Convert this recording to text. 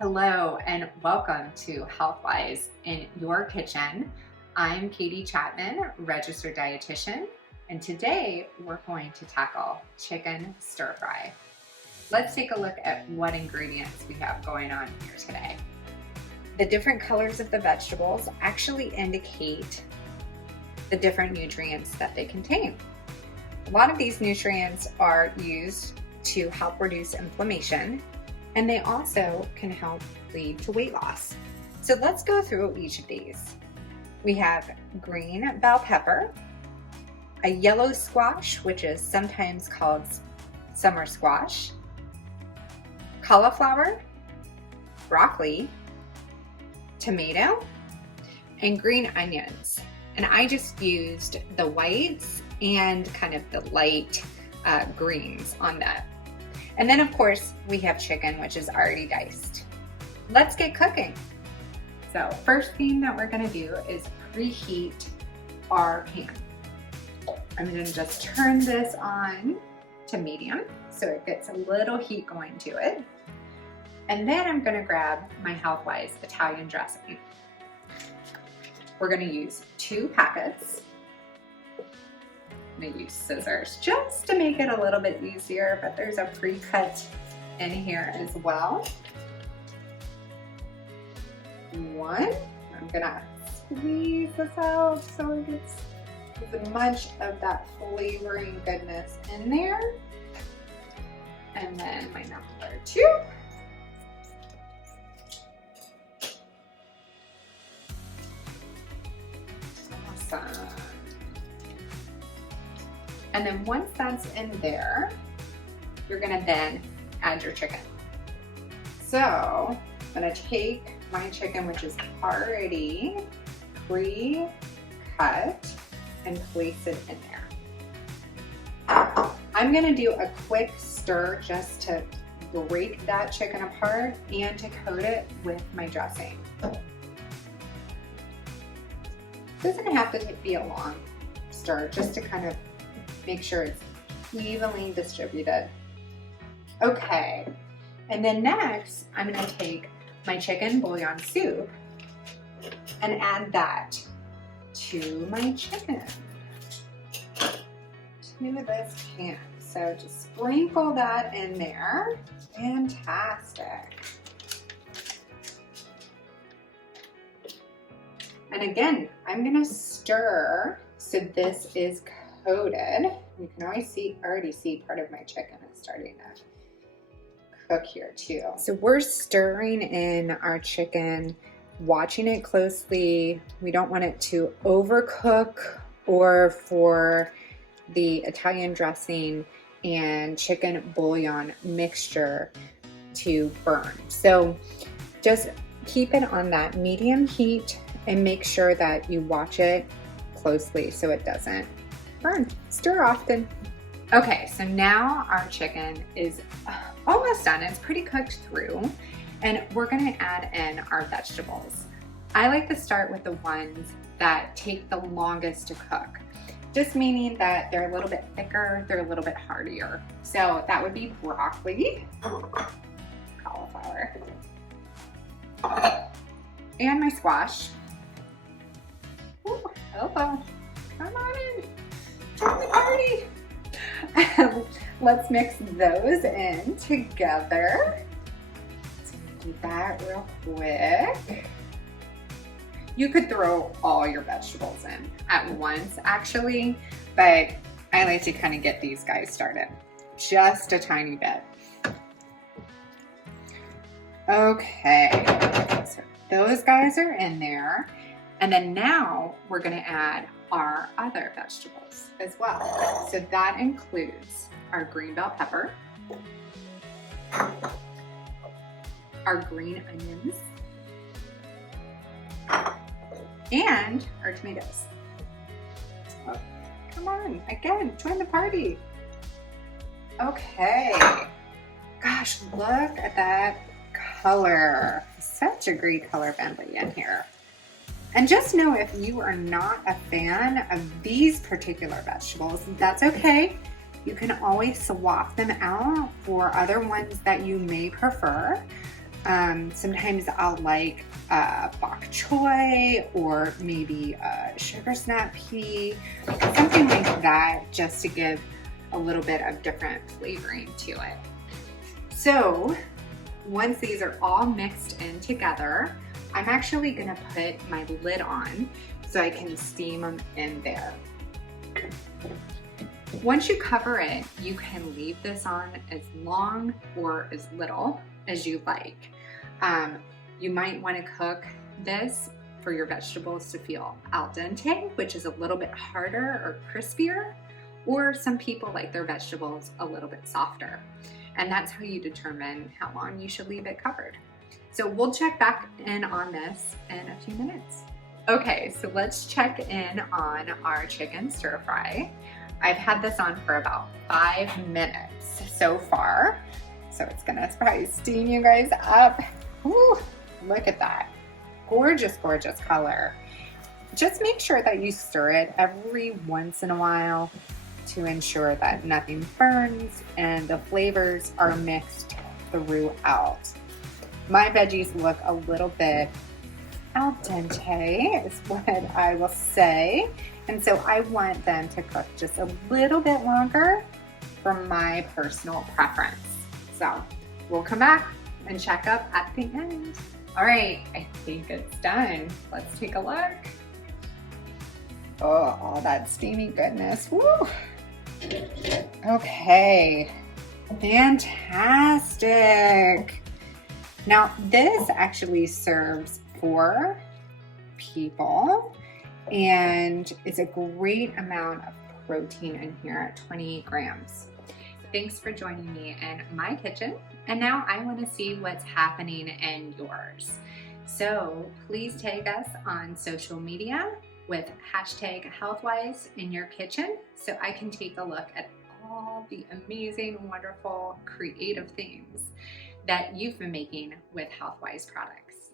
Hello and welcome to HealthWise in your kitchen. I'm Katie Chapmon, registered dietitian, and today we're going to tackle chicken stir fry. Let's take a look at what ingredients we have going on here today. The different colors of the vegetables actually indicate the different nutrients that they contain. A lot of these nutrients are used to help reduce inflammation, and they also can help lead to weight loss. So let's go through each of these. We have green bell pepper, a yellow squash, which is sometimes called summer squash, cauliflower, broccoli, tomato, and green onions. And I just used the whites and kind of the light greens on that. And then of course we have chicken, which is already diced. Let's get cooking. So first thing that we're gonna do is preheat our pan. I'm gonna just turn this on to medium so it gets a little heat going to it. And then I'm gonna grab my HealthWise Italian dressing. We're gonna use 2 packets. I'm gonna use scissors just to make it a little bit easier, but there's a pre-cut in here as well. 1, I'm gonna squeeze this out so it gets as much of that flavoring goodness in there. And then my number 2. Awesome. And then once that's in there, you're gonna then add your chicken. So I'm gonna take my chicken, which is already pre-cut, and place it in there. I'm gonna do a quick stir just to break that chicken apart and to coat it with my dressing. Doesn't have to be a long stir, just to kind of make sure it's evenly distributed. Okay, and then next I'm gonna take my chicken bouillon soup and add that to my chicken, to this pan. So just sprinkle that in there. Fantastic. And again, I'm gonna stir so this is coated. You can already see part of my chicken is starting to cook here too. So we're stirring in our chicken, watching it closely. We don't want it to overcook or for the Italian dressing and chicken bouillon mixture to burn. So just keep it on that medium heat and make sure that you watch it closely so it doesn't burn. Stir often. Okay, so now our chicken is almost done. It's pretty cooked through, and we're gonna add in our vegetables. I like to start with the ones that take the longest to cook, just meaning that they're a little bit thicker, they're a little bit heartier. So that would be broccoli, cauliflower, and my squash. Ooh, hello, come on in, join the party. Let's mix those in together. So do that real quick. You could throw all your vegetables in at once actually, but I like to kind of get these guys started just a tiny bit. Okay, so those guys are in there. And then now we're gonna add our other vegetables as well. So that includes our green bell pepper, our green onions, and our tomatoes. Oh, come on, again, join the party. Okay, gosh, look at that color. Such a great color family in here. And just know if you are not a fan of these particular vegetables, that's okay. You can always swap them out for other ones that you may prefer. Sometimes I'll like bok choy or maybe a sugar snap pea, something like that, just to give a little bit of different flavoring to it. So once these are all mixed in together, I'm actually gonna put my lid on so I can steam them in there. Once you cover it, you can leave this on as long or as little as you like. You might want to cook this for your vegetables to feel al dente, which is a little bit harder or crispier, or some people like their vegetables a little bit softer. And that's how you determine how long you should leave it covered. So we'll check back in on this in a few minutes. Okay, so let's check in on our chicken stir fry. I've had this on for about 5 minutes so far. So it's gonna probably steam you guys up. Woo, look at that. Gorgeous, gorgeous color. Just make sure that you stir it every once in a while to ensure that nothing burns and the flavors are mixed throughout. My veggies look a little bit al dente is what I will say. And so I want them to cook just a little bit longer for my personal preference. So we'll come back and check up at the end. All right, I think it's done. Let's take a look. Oh, all that steamy goodness. Woo! Okay, fantastic. Now this actually serves 4 people and it's a great amount of protein in here at 28 grams. Thanks for joining me in my kitchen. And now I want to see what's happening in yours. So please tag us on social media with #HealthWise in your kitchen so I can take a look at all the amazing, wonderful, creative things that you've been making with HealthWise products.